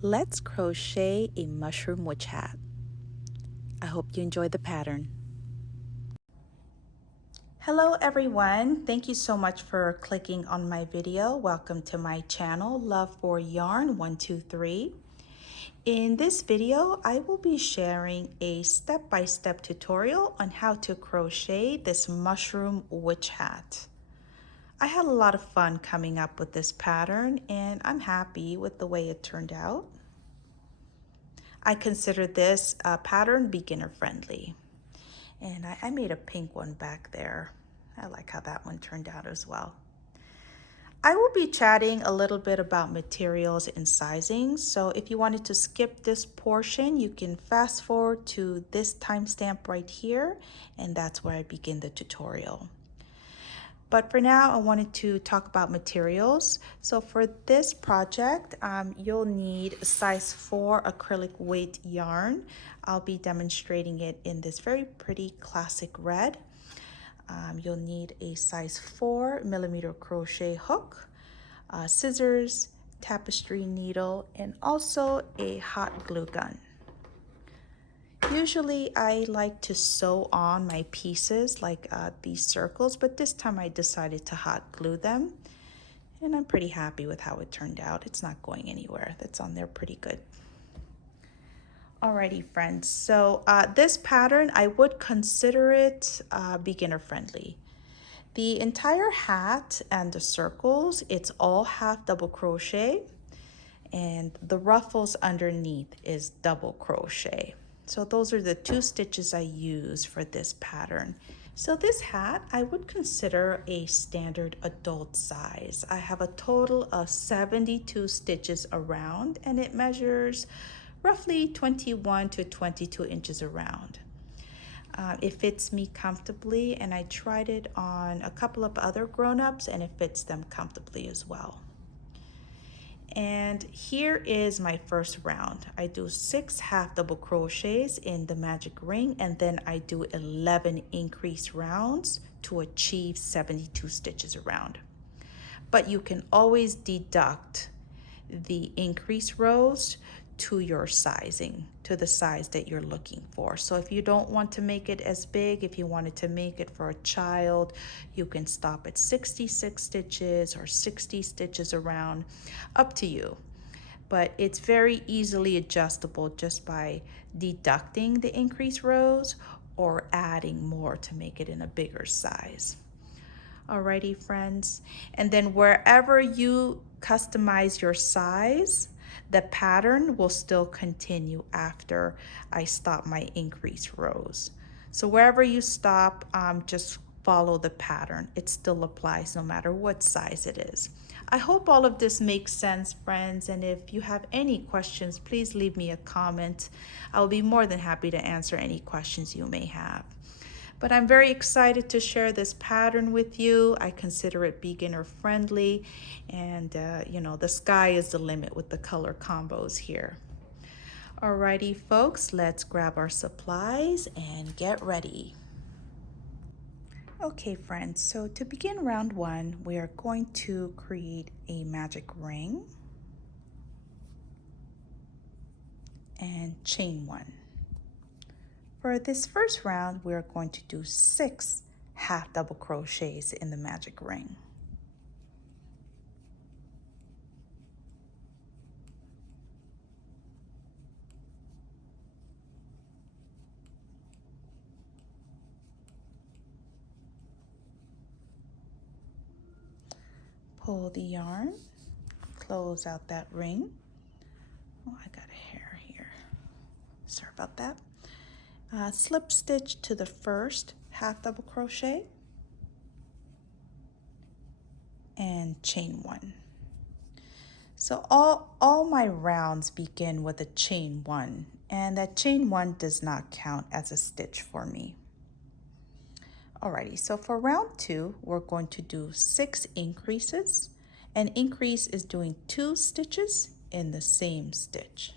Let's crochet a mushroom witch hat. I hope you enjoy the pattern. Hello everyone, thank you so much for clicking on my video. Welcome to my channel, Love for Yarn 123. In this video, I will be sharing a step-by-step tutorial on how to crochet this mushroom witch hat. I had a lot of fun coming up with this pattern and I'm happy with the way it turned out. I consider this pattern beginner friendly. And I made a pink one back there. I like how that one turned out as well. I will be chatting a little bit about materials and sizing. So if you wanted to skip this portion, you can fast forward to this timestamp right here. And that's where I begin the tutorial. But for now, I wanted to talk about materials. So for this project, you'll need a size 4 acrylic weight yarn. I'll be demonstrating it in this very pretty classic red. You'll need a size 4 millimeter crochet hook, scissors, tapestry needle, and also a hot glue gun. Usually I like to sew on my pieces like these circles, but this time I decided to hot glue them. And I'm pretty happy with how it turned out. It's not going anywhere. That's on there pretty good. Alrighty friends, so this pattern, I would consider it beginner friendly. The entire hat and the circles, it's all half double crochet, and the ruffles underneath is double crochet. So those are the 2 stitches I use for this pattern. So this hat, I would consider a standard adult size. I have a total of 72 stitches around, and it measures roughly 21 to 22 inches around. It fits me comfortably, and I tried it on a couple of other grown-ups, and it fits them comfortably as well. And here is my first round. I do 6 half double crochets in the magic ring, and then I do 11 increase rounds to achieve 72 stitches around. But you can always deduct the increase rows to your sizing, to the size that you're looking for. So if you don't want to make it as big, if you wanted to make it for a child, you can stop at 66 stitches or 60 stitches around, up to you. But it's very easily adjustable just by deducting the increase rows or adding more to make it in a bigger size. Alrighty friends, and then wherever you customize your size, the pattern will still continue after I stop my increase rows. So wherever you stop, just follow the pattern. It still applies no matter what size it is. I hope all of this makes sense, friends, and if you have any questions, please leave me a comment. I will be more than happy to answer any questions you may have. But I'm very excited to share this pattern with you. I consider it beginner friendly, and you know, the sky is the limit with the color combos here. Alrighty folks, let's grab our supplies and get ready. Okay friends, so to begin round 1, we are going to create a magic ring and chain 1. For this first round, we're going to do 6 half double crochets in the magic ring. Pull the yarn, close out that ring. Oh, I got a hair here. Sorry about that. Slip stitch to the first half double crochet and chain 1. So all my rounds begin with a chain 1, and that chain 1 does not count as a stitch for me. Alrighty, so for round 2, we're going to do 6 increases. An increase is doing 2 stitches in the same stitch.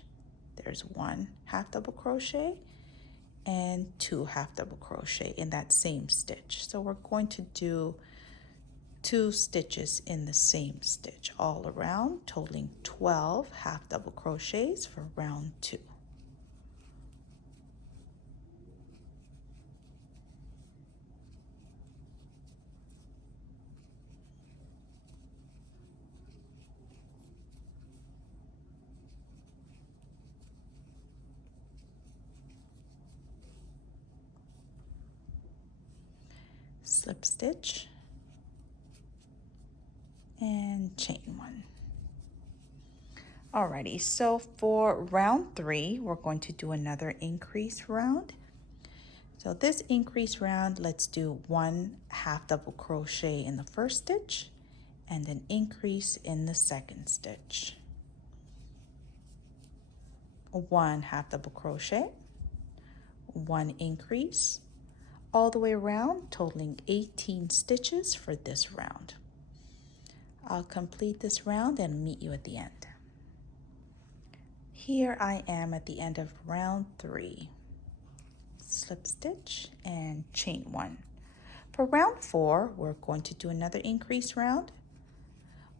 There's 1 half double crochet and 2 half double crochet in that same stitch. So we're going to do 2 stitches in the same stitch all around, totaling 12 half double crochets for round 2. Slip stitch and chain 1. Alrighty, so for round 3, we're going to do another increase round. So this increase round, let's do 1 half double crochet in the first stitch and then increase in the second stitch. 1 half double crochet, 1 increase, all the way around, totaling 18 stitches for this round. I'll complete this round and meet you at the end. Here I am at the end of round 3. Slip stitch and chain 1. For round 4, we're going to do another increase round.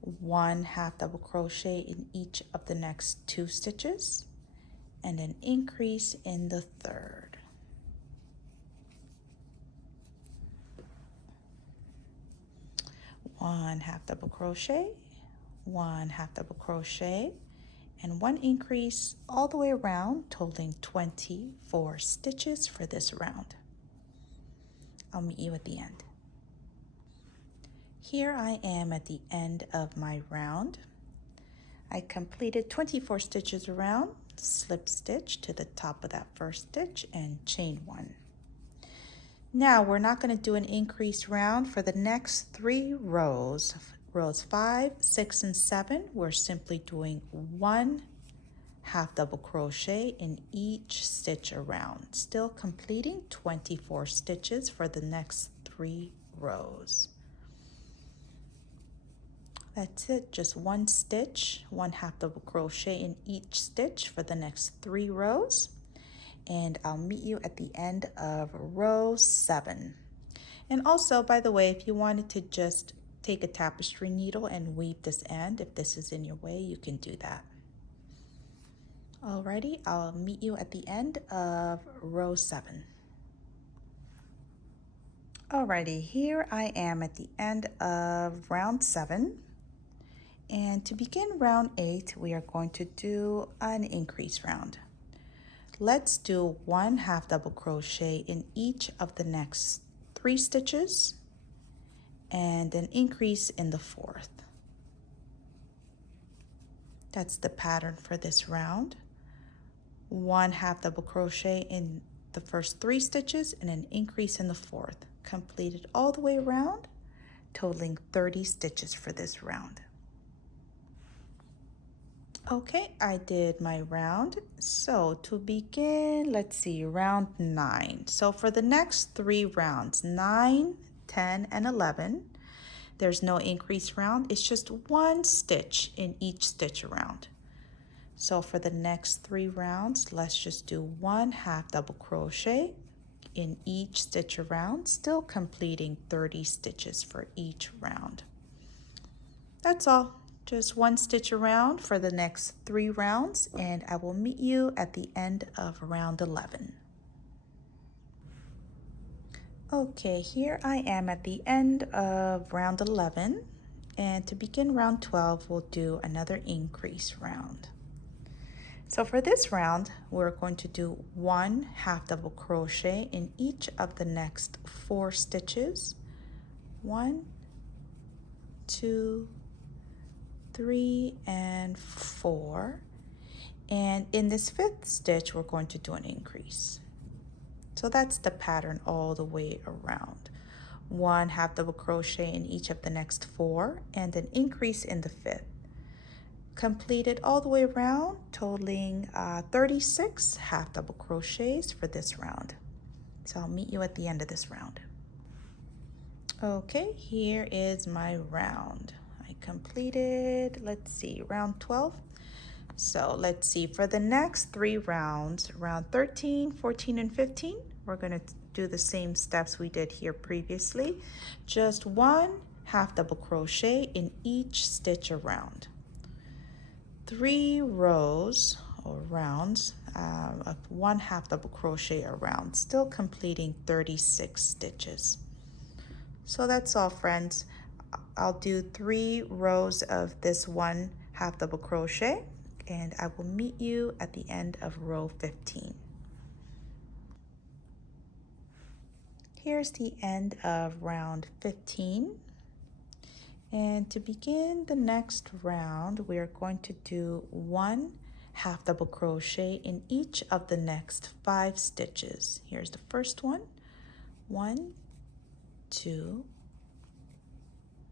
1 half double crochet in each of the next 2 stitches and an increase in the third. 1 half double crochet, 1 half double crochet, and 1 increase all the way around, totaling 24 stitches for this round. I'll meet you at the end. Here I am at the end of my round. I completed 24 stitches around, slip stitch to the top of that first stitch and chain 1. Now we're not going to do an increase round for the next 3 rows. Rows 5, 6, and 7, we're simply doing 1 half double crochet in each stitch around, still completing 24 stitches for the next 3 rows. That's it, just 1 stitch, 1 half double crochet in each stitch for the next 3 rows. And I'll meet you at the end of row 7. And also, by the way, if you wanted to just take a tapestry needle and weave this end, if this is in your way, you can do that. Alrighty, I'll meet you at the end of row 7. Alrighty, here I am at the end of round 7. And to begin round 8, we are going to do an increase round. Let's do 1 half double crochet in each of the next 3 stitches and an increase in the 4th. That's the pattern for this round. 1 half double crochet in the first 3 stitches and an increase in the 4th. Completed all the way around, totaling 30 stitches for this round. Okay, I did my round. So to begin, let's see, round 9. So for the next 3 rounds, 9, 10, and 11, there's no increase round. It's just 1 stitch in each stitch around. So for the next 3 rounds, let's just do 1 half double crochet in each stitch around, still completing 30 stitches for each round. That's all. Just 1 stitch around for the next 3 rounds, and I will meet you at the end of round 11. Okay, here I am at the end of round 11, and to begin round 12, we'll do another increase round. So for this round, we're going to do 1 half double crochet in each of the next 4 stitches. 1, 2, 3, and 4, and in this 5th stitch we're going to do an increase. So that's the pattern all the way around. 1 half double crochet in each of the next 4 and an increase in the 5th. Completed all the way around, totaling 36 half double crochets for this round. So I'll meet you at the end of this round. Okay, here is my round. Completed, let's see, round 12. So let's see, for the next 3 rounds, round 13, 14, and 15, we're going to do the same steps we did here previously. Just 1 half double crochet in each stitch around. 3 rows or rounds of 1 half double crochet around, still completing 36 stitches. So that's all, friends. I'll do 3 rows of this 1 half double crochet, and I will meet you at the end of row 15. Here's the end of round 15. And to begin the next round, we are going to do 1 half double crochet in each of the next 5 stitches. Here's the first one. 1, 2,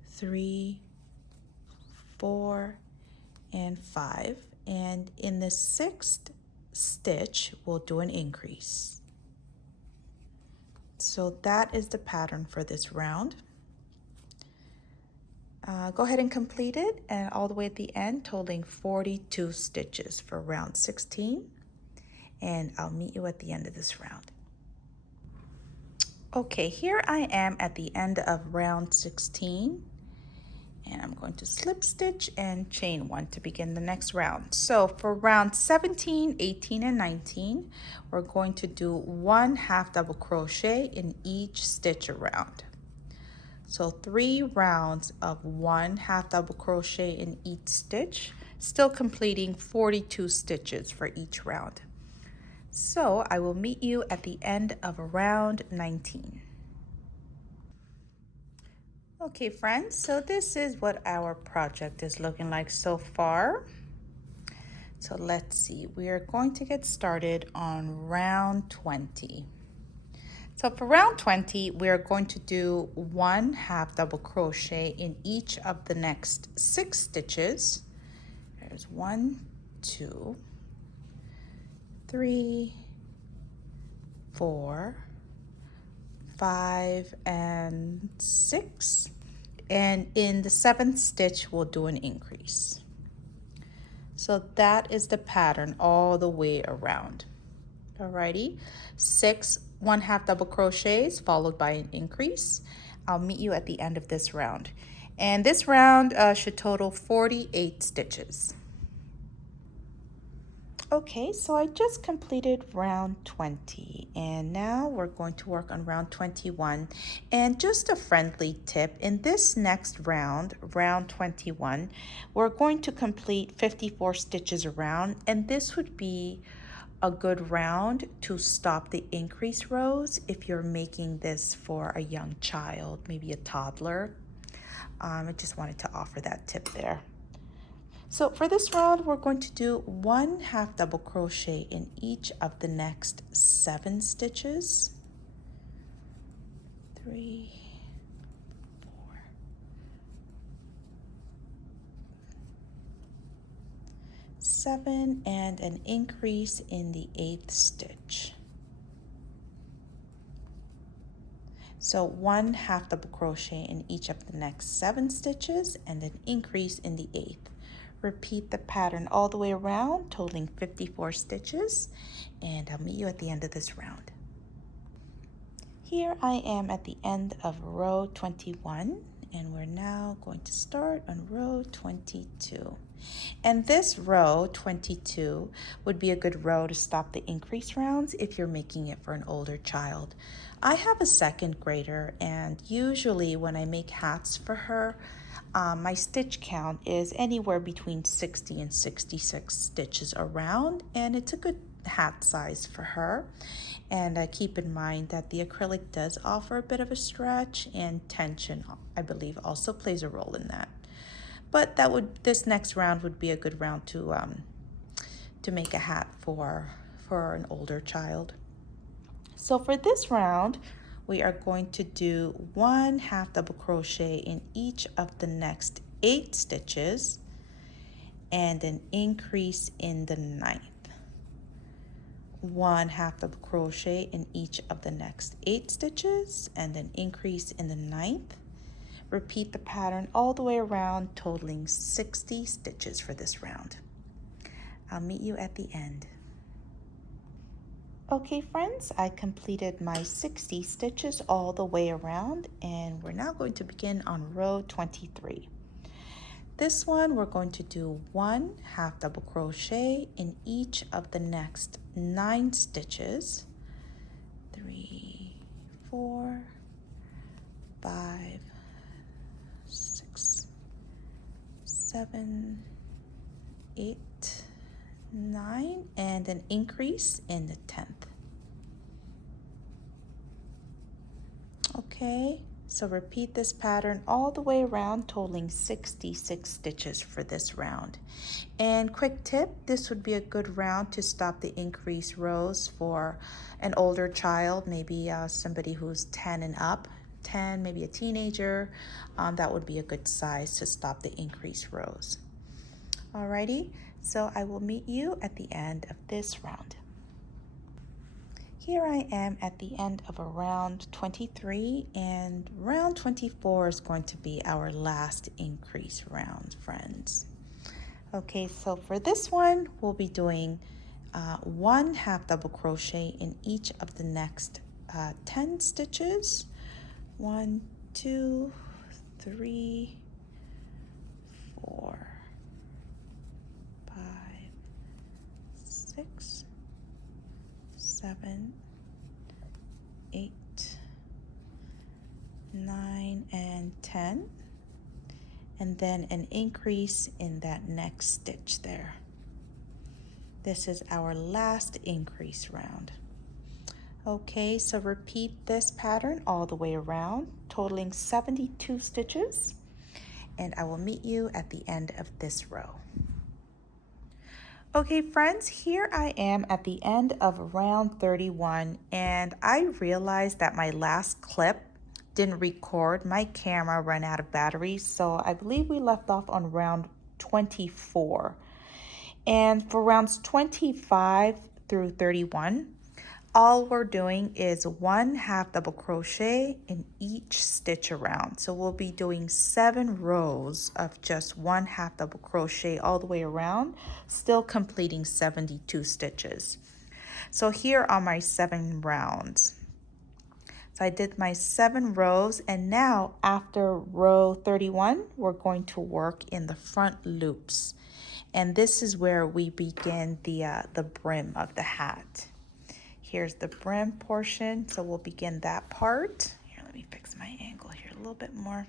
3, 4, and 5. And in the 6th stitch, we'll do an increase. So that is the pattern for this round. Go ahead and complete it, and all the way at the end, totaling 42 stitches for round 16. And I'll meet you at the end of this round. Okay, here I am at the end of round 16. And I'm going to slip stitch and chain 1 to begin the next round. So for round 17, 18, and 19, we're going to do 1 half double crochet in each stitch around. So 3 rounds of 1 half double crochet in each stitch, still completing 42 stitches for each round. So I will meet you at the end of round 19. Okay, friends, so this is what our project is looking like so far. So let's see, we are going to get started on round 20. So for round 20, we are going to do 1 half double crochet in each of the next 6 stitches. There's 1, 2, 3, 4, 5, and 6. And in the 7th stitch, we'll do an increase. So that is the pattern all the way around. Alrighty, 6 1 half double crochets followed by an increase. I'll meet you at the end of this round. And this round should total 48 stitches. Okay, so I just completed round 20, and now we're going to work on round 21. And just a friendly tip, in this next round, round 21, we're going to complete 54 stitches around, and this would be a good round to stop the increase rows if you're making this for a young child, maybe a toddler. I just wanted to offer that tip there. So for this round, we're going to do 1 half double crochet in each of the next 7 stitches. 3, 4, 7, and an increase in the 8th stitch. So 1 half double crochet in each of the next 7 stitches and an increase in the 8th. Repeat the pattern all the way around, totaling 54 stitches, and I'll meet you at the end of this round. Here I am at the end of row 21, and we're now going to start on row 22. And this row 22 would be a good row to stop the increase rounds if you're making it for an older child. I have a 2nd grader, and usually when I make hats for her, my stitch count is anywhere between 60 and 66 stitches around, and it's a good hat size for her. And keep in mind that the acrylic does offer a bit of a stretch, and tension, I believe, also plays a role in that. But this next round would be a good round to make a hat for an older child. So for this round, we are going to do 1 half double crochet in each of the next 8 stitches and an increase in the 9th. 1 half double crochet in each of the next 8 stitches and an increase in the 9th. Repeat the pattern all the way around, totaling 60 stitches for this round. I'll meet you at the end. Okay friends, I completed my 60 stitches all the way around, and we're now going to begin on row 23. This one we're going to do 1 half double crochet in each of the next 9 stitches. 3, 4, 5, 6, 7, 8, 9, and an increase in the 10th. Okay, so repeat this pattern all the way around, totaling 66 stitches for this round. And quick tip, this would be a good round to stop the increase rows for an older child, maybe somebody who's 10 and up, 10, maybe a teenager. That would be a good size to stop the increase rows. Alrighty, so I will meet you at the end of this round. Here I am at the end of a round 23, and round 24 is going to be our last increase round, friends. Okay, so for this one, we'll be doing 1 half double crochet in each of the next 10 stitches. 1, 2, 3, 4, 5, 6, 7, 8, 9, and 10, and then an increase in that next stitch there. This is our last increase round. Okay, so repeat this pattern all the way around, totaling 72 stitches, and I will meet you at the end of this row. Okay friends, here I am at the end of round 31, and I realized that my last clip didn't record. My camera ran out of batteries, so I believe we left off on round 24. And for rounds 25 through 31, all we're doing is 1 half double crochet in each stitch around. So we'll be doing 7 rows of just 1 half double crochet all the way around, still completing 72 stitches. So here are my 7 rounds. So I did my 7 rows, and now after row 31, we're going to work in the front loops. And this is where we begin the brim of the hat. Here's the brim portion, so we'll begin that part. Here, let me fix my angle here a little bit more.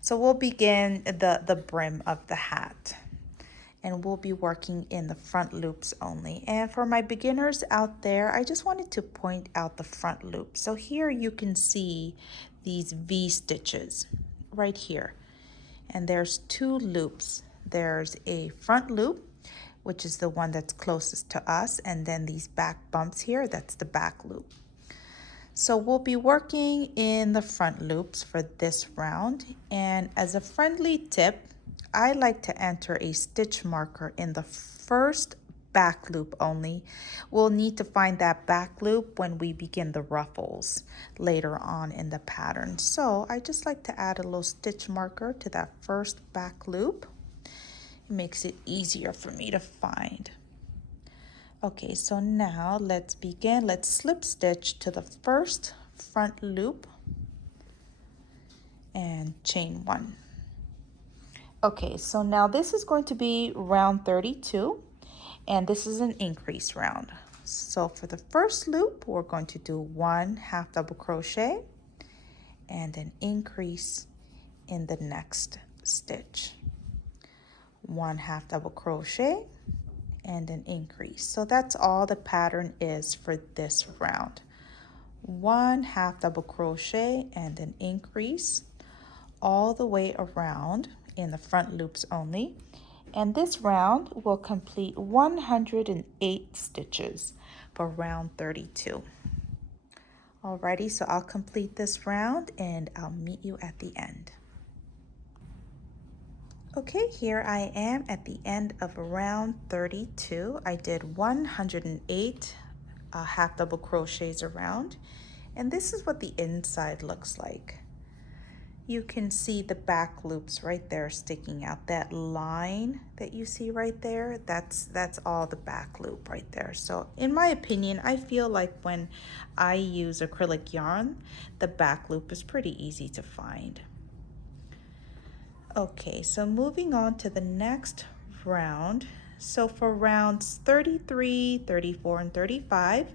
So we'll begin the brim of the hat, and we'll be working in the front loops only. And for my beginners out there, I just wanted to point out the front loop. So here you can see these V stitches right here, and there's 2 loops. There's a front loop, which is the one that's closest to us, and then these back bumps here, that's the back loop. So we'll be working in the front loops for this round, and as a friendly tip, I like to enter a stitch marker in the first back loop only. We'll need to find that back loop when we begin the ruffles later on in the pattern. So I just like to add a little stitch marker to that first back loop. Makes it easier for me to find. Okay, so now let's begin. Let's slip stitch to the first front loop and chain 1. Okay, so now this is going to be round 32, and this is an increase round. So for the first loop, we're going to do 1 half double crochet and an increase in the next stitch. 1 half double crochet and an increase. So that's all the pattern is for this round. 1 half double crochet and an increase all the way around in the front loops only. And this round will complete 108 stitches for round 32. Alrighty, so I'll complete this round and I'll meet you at the end. Okay, here I am at the end of round 32. I did 108 half double crochets around, and this is what the inside looks like. you can see the back loops right there sticking out. That line that you see right there, that's all the back loop right there. So in my opinion, I feel like when I use acrylic yarn, the back loop is pretty easy to find. Okay, so moving on to the next round. So for rounds 33, 34, and 35,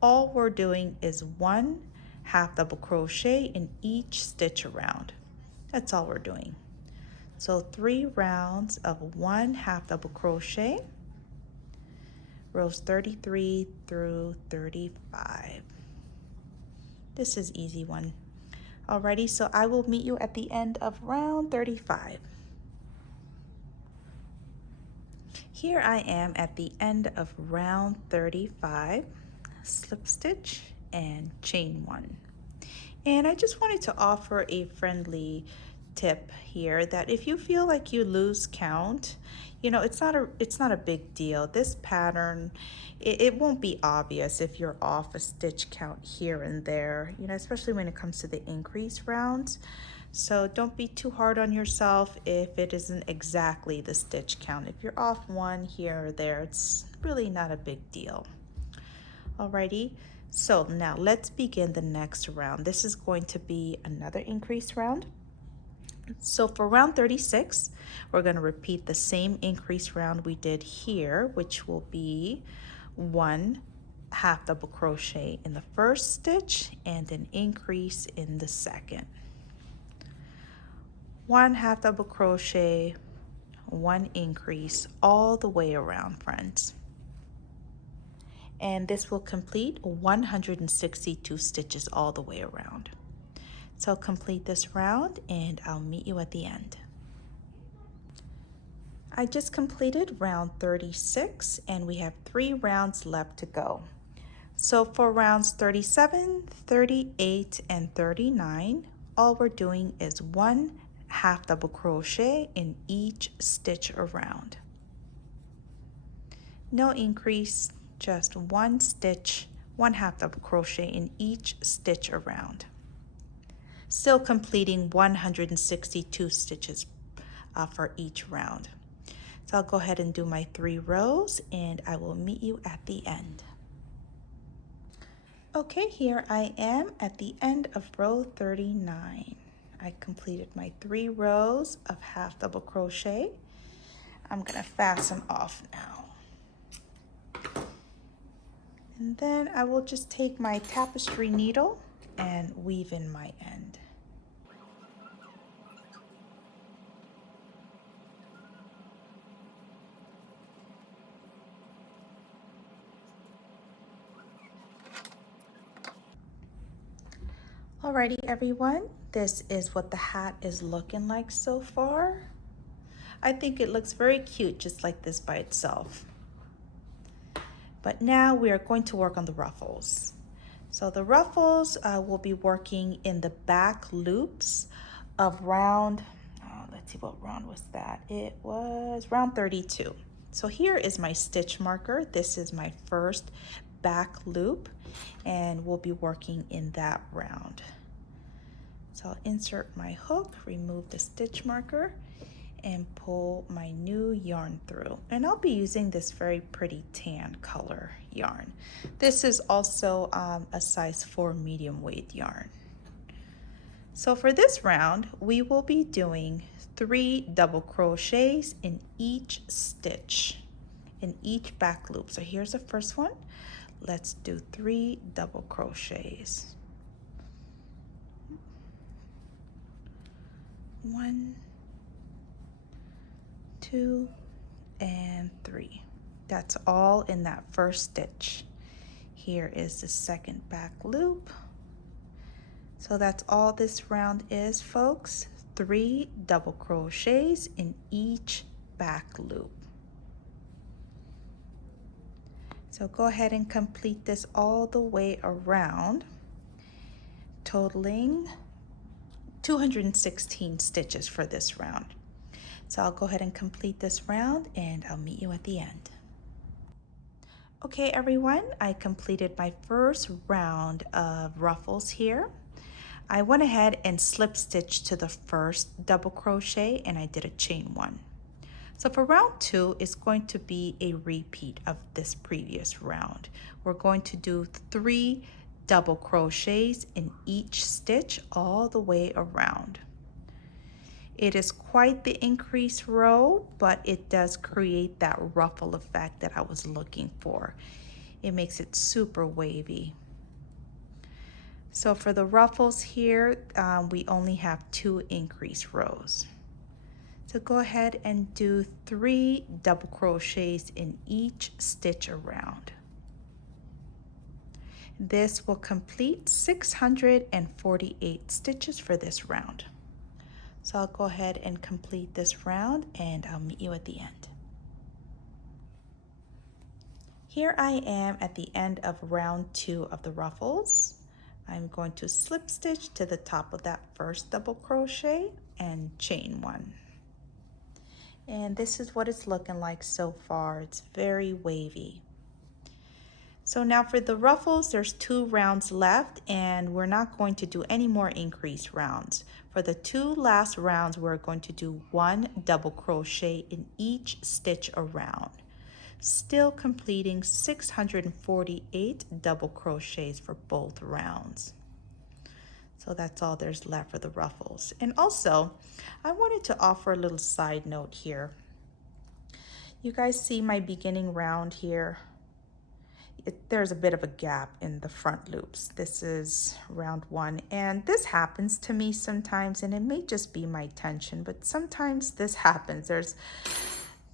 all we're doing is 1 half double crochet in each stitch around. That's all we're doing. So 3 rounds of 1 half double crochet, rows 33 through 35. This is easy one. Alrighty, so I will meet you at the end of round 35. Here I am at the end of round 35, slip stitch and chain 1. And I just wanted to offer a friendly tip here that if you feel like you lose count, you know, it's not a big deal. This pattern, it won't be obvious if you're off a stitch count here and there, you know, especially when it comes to the increase rounds. So don't be too hard on yourself if it isn't exactly the stitch count. If you're off 1 here or there, it's really not a big deal. Alrighty, so now let's begin the next round. This is going to be another increase round. So for round 36, we're going to repeat the same increase round we did here, which will be 1 half double crochet in the first stitch and an increase in the second. 1 half double crochet, 1 increase all the way around, friends. And this will complete 162 stitches all the way around. So complete this round and I'll meet you at the end. I just completed round 36 and we have 3 rounds left to go. So for rounds 37, 38, and 39, all we're doing is 1 half double crochet in each stitch around. No increase, just 1 stitch, 1 half double crochet in each stitch around. Still completing 162 stitches for each round. So I'll go ahead and do my 3 rows and I will meet you at the end. Okay, here I am at the end of row 39. I completed my 3 rows of half double crochet. I'm gonna fasten off now. And then I will just take my tapestry needle and weave in my end. Alrighty everyone, this is what the hat is looking like so far. I think it looks very cute just like this by itself. But now we are going to work on the ruffles. So the ruffles will be working in the back loops of round, let's see, what round was that? It was round 32. So here is my stitch marker. This is my first back loop and we'll be working in that round. So I'll insert my hook, remove the stitch marker, and pull my new yarn through. And I'll be using this very pretty tan color yarn. This is also a size 4 medium weight yarn. So for this round, we will be doing 3 double crochets in each stitch, in each back loop. So here's the first one. Let's do 3 double crochets. 1, 2, and 3. That's all in that first stitch. Here is the second back loop. So that's all this round is, folks. 3 double crochets in each back loop. So go ahead and complete this all the way around, totaling 216 stitches for this round. So I'll go ahead and complete this round and I'll meet you at the end. Okay everyone, I completed my first round of ruffles here. I went ahead and slip stitched to the first double crochet and I did a chain one. So for round 2, it's going to be a repeat of this previous round. We're going to do 3 double crochets in each stitch all the way around. It is quite the increased row, but it does create that ruffle effect that I was looking for. It makes it super wavy. So for the ruffles here, we only have 2 increased rows. So go ahead and do 3 double crochets in each stitch around. This will complete 648 stitches for this round. So I'll go ahead and complete this round and I'll meet you at the end. Here I am at the end of round 2 of the ruffles. I'm going to slip stitch to the top of that first double crochet and chain 1. And this is what it's looking like so far. It's very wavy. So now for the ruffles, there's 2 rounds left and we're not going to do any more increased rounds. For the 2 last rounds, we're going to do 1 double crochet in each stitch around, still completing 648 double crochets for both rounds. So that's all there's left for the ruffles. And also, I wanted to offer a little side note here. You guys see my beginning round here? There's a bit of a gap in the front loops. This is round 1, and this happens to me sometimes, and it may just be my tension, but sometimes this happens.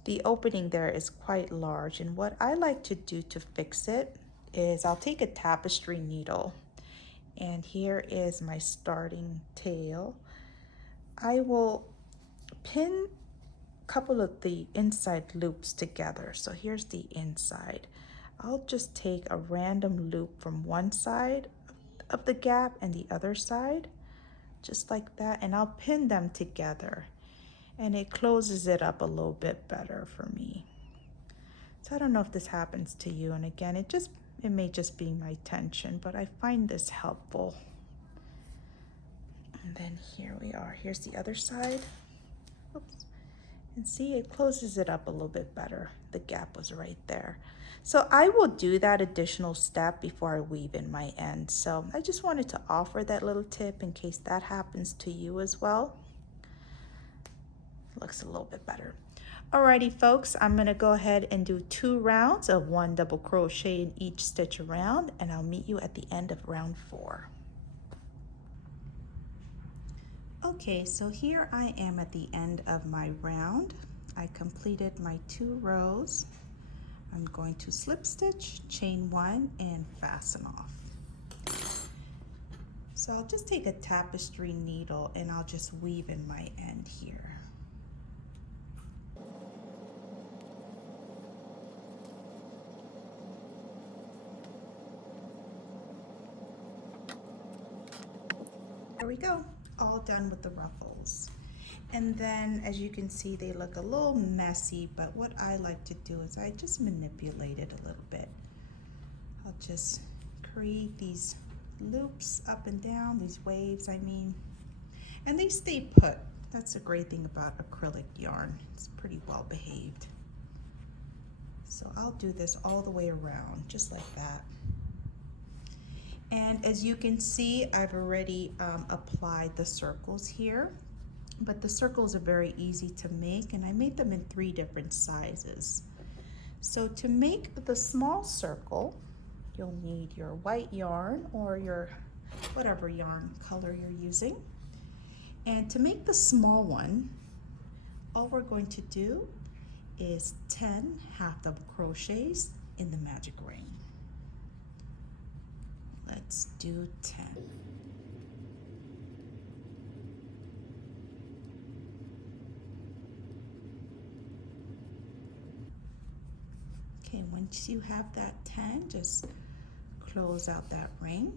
The opening there is quite large, and what I like to do to fix it is I'll take a tapestry needle, and here is my starting tail. I will pin a couple of the inside loops together. So here's the inside. I'll just take a random loop from one side of the gap and the other side, just like that, and I'll pin them together, and it closes it up a little bit better for me. So I don't know if this happens to you, and again, it may just be my tension, but I find this helpful. And then here we are. Here's the other side. Oops. And see, it closes it up a little bit better. The gap was right there. So I will do that additional step before I weave in my end. So I just wanted to offer that little tip in case that happens to you as well. Looks a little bit better. Alrighty folks, I'm gonna go ahead and do 2 rounds of 1 double crochet in each stitch around, and I'll meet you at the end of round 4. Okay, so here I am at the end of my round. I completed my 2 rows. I'm going to slip stitch, chain 1, and fasten off. So I'll just take a tapestry needle and I'll just weave in my end here. There we go, all done with the ruffles. And then as you can see, they look a little messy, but what I like to do is I just manipulate it a little bit. I'll just create these loops up and down, these waves I mean, and they stay put. That's a great thing about acrylic yarn. It's pretty well behaved. So I'll do this all the way around, just like that. And as you can see, I've already applied the circles here, but the circles are very easy to make, and I made them in 3 different sizes. So to make the small circle, you'll need your white yarn or your whatever yarn color you're using. And to make the small one, all we're going to do is 10 half double crochets in the magic ring. Let's do 10. Okay, once you have that 10, just close out that ring.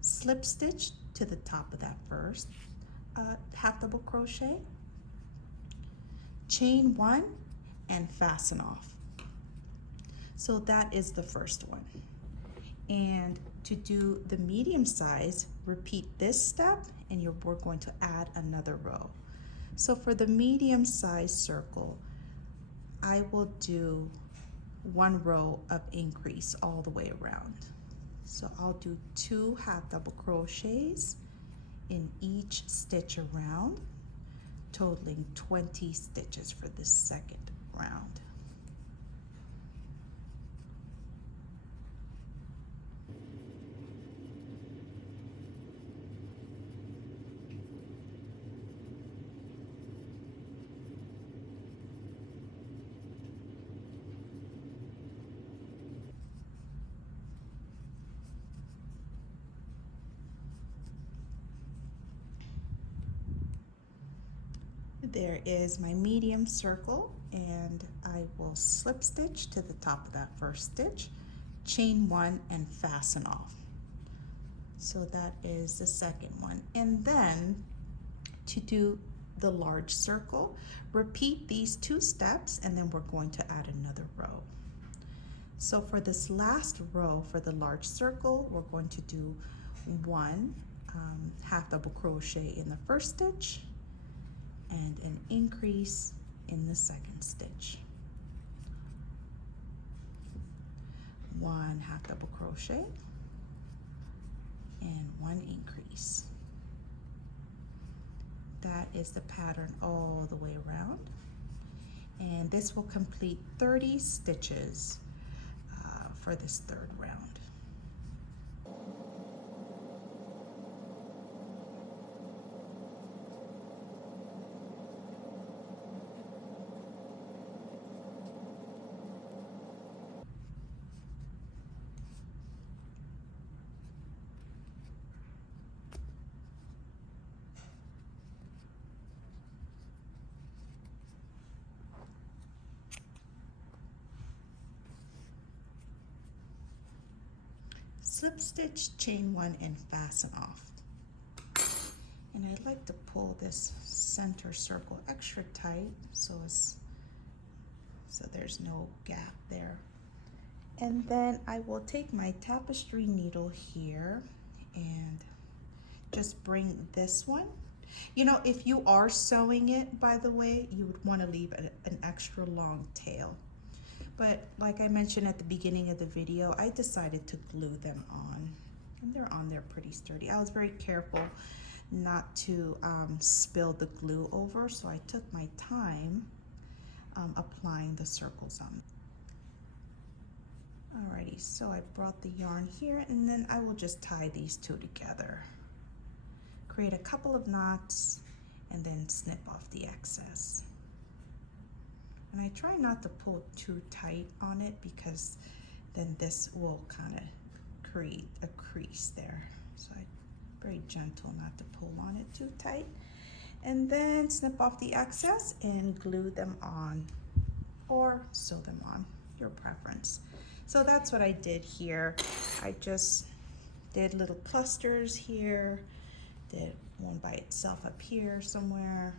Slip stitch to the top of that first half double crochet. Chain 1 and fasten off. So that is the first one. And to do the medium size, repeat this step and we're going to add another row. So for the medium size circle, I will do 1 row of increase all the way around. So I'll do 2 half double crochets in each stitch around, totaling 20 stitches for this second round. There is my medium circle, and I will slip stitch to the top of that first stitch, chain 1 and fasten off. So that is the second one. And then to do the large circle, repeat these 2 steps and then we're going to add another row. So for this last row for the large circle, we're going to do 1 half double crochet in the first stitch and an increase in the second stitch. 1 half double crochet and 1 increase. That is the pattern all the way around, and this will complete 30 stitches for this third round. Slip stitch, chain 1 and fasten off. And I like to pull this center circle extra tight so there's no gap there. And then I will take my tapestry needle here and just bring this one. You know, if you are sewing it, by the way, you would want to leave an extra long tail. But like I mentioned at the beginning of the video, I decided to glue them on. And they're on there pretty sturdy. I was very careful not to spill the glue over, so I took my time applying the circles on. Alrighty, so I brought the yarn here, and then I will just tie these 2 together. Create a couple of knots, and then snip off the excess. And I try not to pull too tight on it because then this will kind of create a crease there. So I'm very gentle not to pull on it too tight. And then snip off the excess and glue them on or sew them on, your preference. So that's what I did here. I just did little clusters here, did one by itself up here somewhere.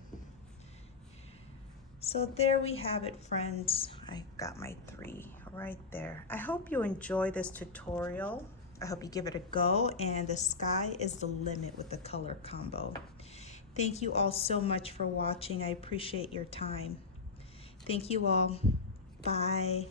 So there we have it, friends. I got my 3 right there. I hope you enjoy this tutorial. I hope you give it a go, and the sky is the limit with the color combo. Thank you all so much for watching. I appreciate your time. Thank you all. Bye.